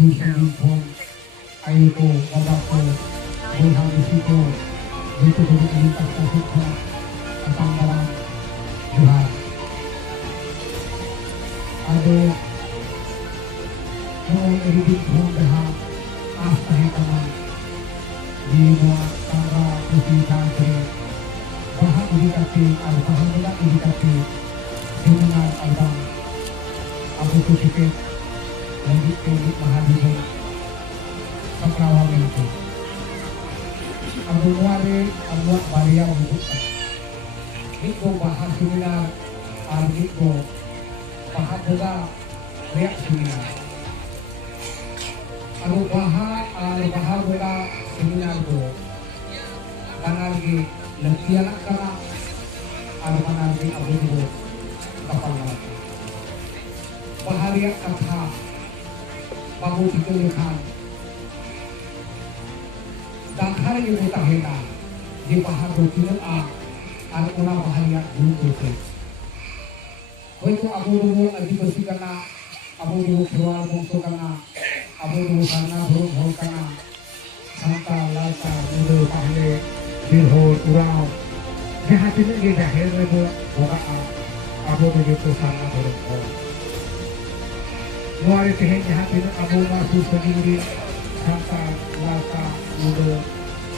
Susan Pong ayo ko babak ko buhang disitu dito ko dilipas kasih ko ang barang Tuhan ado noong edit ko dah asta hitaman di mga tangga pusitan ko bahag editati ang pahamula editati sinunan albang Abu ko sikit lanjut ke mahadiri Pengrawang itu Abu Nuwari Abuat Baria untuk Niko bahas seminar Niko bahas juga riak seminar Abu bahas juga seminar itu karena lagi latihan karena karena lagi Abu itu kapal lagi baharia kata Babu ditulisan dan hari ini kita hendak di bahar dokinan ada una bahagia dulu itu. Waktu Abu dulu lagi bersih karena Abu dulu keluar bungsu karena Abu dulu karena burung karena santa lata dulu pahle birhol urau. Jahat ini kita hendak buat orang Abu dulu itu sana burung. Luar itu jahat ini Abu masuk sendiri. Santa lata muda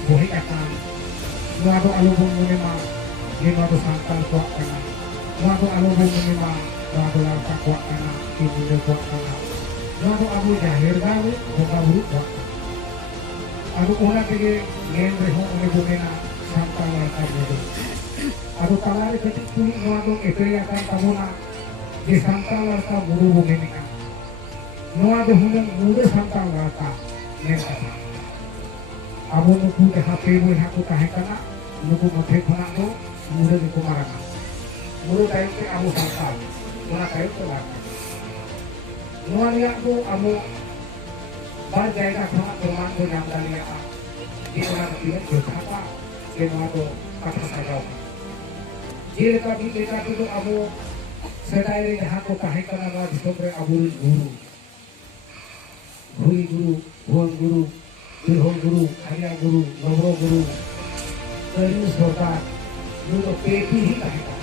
bohi akan nuado alubung menima nuado santa kuat kana nuado alubung menima nuado lata kuat kana ibu kuat kana nuado abu jahir gawe boga buruk kuat adu orang kege ngen reho one bumena santa lata muda adu kalari ketik tuli nuado eteya kan tamuna di santa lata muda bumena nuado hunang muda santa lata Abu nuku ke HP mu haku tahe kana nuku mate khona do muda di kumarana muda tayo ke abu sangkal muna tayo ke laka nuania do abu bar jayga khona perman do nyam daliya di ona dia berkata ke nuado kata sajau je ka di eta do abu sedai re haku tahe kana ba disobre abu guru Guru guru, Huang guru, Birhong guru, Arya guru, Nobro guru, Terus Sorta, Nuno Pepi hita hita.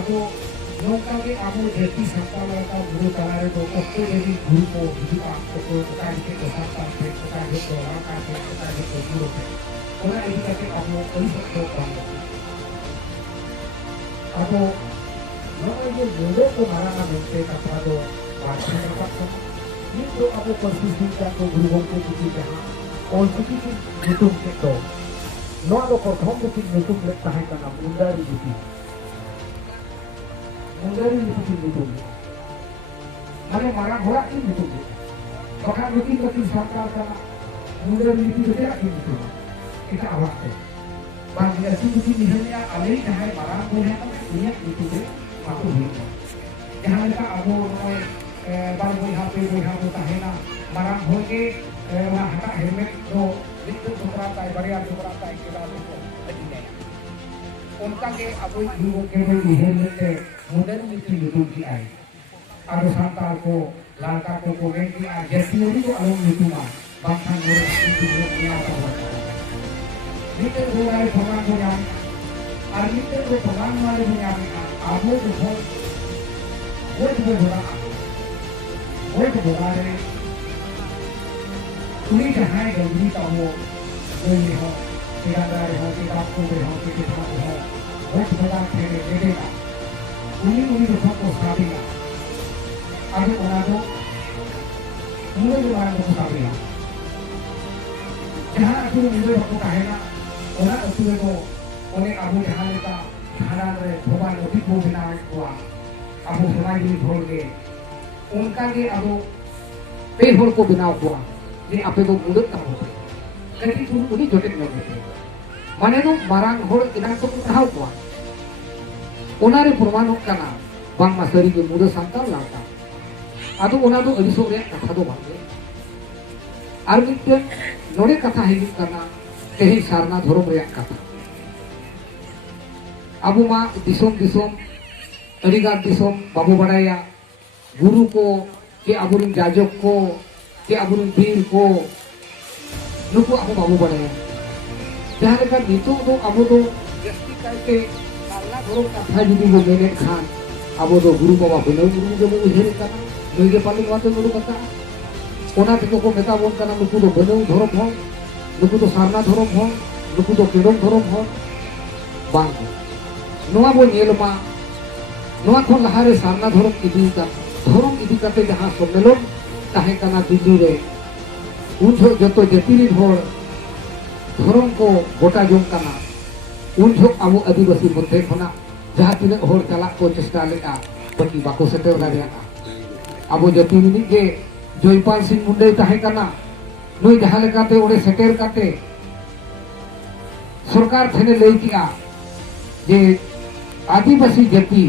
Abu nongka ke abu jati santa mereka guru kalare to okto jadi guru ko hidup okto kita ke santa kita ke laka kita ke guru. Ona ini kate abu kali okto kamu. Abu Nono muda ko marana mente kapado bahasa dapat itu aku persiskan ko guru ko kita और किसी की नुतुम के तो नौ लोग को हम किसी नुतुम लगता है करना मुंडारी नीति की नुतुम माने मारा घोड़ा की नुतुम बखा नुतुम की सरकार करना मुंडारी नीति तो क्या की नुतुम kita awak tu bagi asi नुतुम misalnya alih kahai मारा घोड़ा ini नुतुम aku hidup jangan lupa abu baru boleh HP tahena मारा घोड़ के ना हटा हेलमेट जो लिखते सुपराता है बड़े आदमी सुपराता है के बाद उसको अजीब है उनका के अब लोगों के लिए हेलमेट के मॉडर्न नीति यूट्यूब की आई आरो सांताल को लालका को कोमेंट किया जैसी भी को अलग नीति में बांधन गोरे नीति किया हुआ नीति हुआ है भगवान को याद और नीति को भगवान वाले भी याद आबो जो वो बोला है उन्हीं जहाँ गंदी का वो कोई हो तिरंगारी हो कि आपको भी हो कि कितना भी हो बहुत बड़ा खेले दे देगा उन्हीं को सबको साबिया आगे बना दो मुझे भी बना दो साबिया जहाँ अभी मुझे आपको कहेगा उन्हें उसमें को उन्हें अबू जहाँ का खाना में भगवान अधिक को बिना हुआ अबू समाज भी भूल गए उनका ये अबू पेड़ को बिना हुआ ini apa itu mulut kamu? Karena itu ini jodoh jodoh. Mana itu barang hor inang tu tahu kuat. Onare permanu kana bang masari ke mulut santal lata. Adu onar tu adi sore kata tu bang. Armite nore kata hidup kana kehi sarna thorom reak kata. Abu ma disom adi gat disom babu badaya guru ko ke aburin jajok ko ke aburin bir ko nuku aku babu baraya jahan kan itu do abu do jasti kaite karna guru katha judi bo mene khan abu do guru baba beno guru jo bo uhere kana noige paling wate guru kata ona teko ko meta bon kana nuku do beno dhorom hon nuku do sarna dhorom hon nuku do kedom dhorom hon bang noa bo nyelma noa khon lahare sarna dhorom idi kate jahan सम्मेलन tahe kana dilli re unjo joto jepiri hor dhorom ko gota jong kana unjo abu adibasi modde khona jaha tine hor chala ko chesta lega baki bako seter daria abu jepiri ge Joypal Singh Munde tahe kana noi jaha lekate ore seter kate सरकार थेने लई किया जे आदिवासी जाति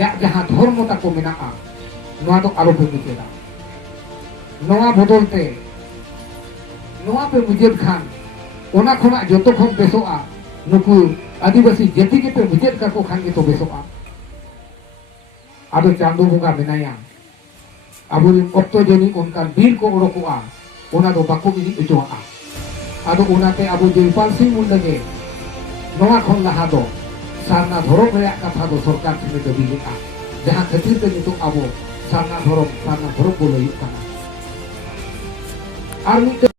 या जहां धर्म ताको मेनाआ नोआ तो आलो पे मुजेदा नोआ बदलते नोआ पे मुजेद खान ओना खोना जतो खन बेसोआ नुकु आदिवासी जाति के पे मुजेद काको खान के तो बेसोआ आदो चांदो बुंगा मेनाया आबुरी ऑक्टो जनी उनका वीर को ओरकोआ ओना दो बाको इदी उजोआ आदो उनाते आबो जयपाल सिंह मुंडे के नोआ खन लहा दो सारना धोरम रे कथा दो सरकार ठेने दो बिलेआ जहां खातिर ते नितो आबो सारना धोरम बोलो हुई kana आर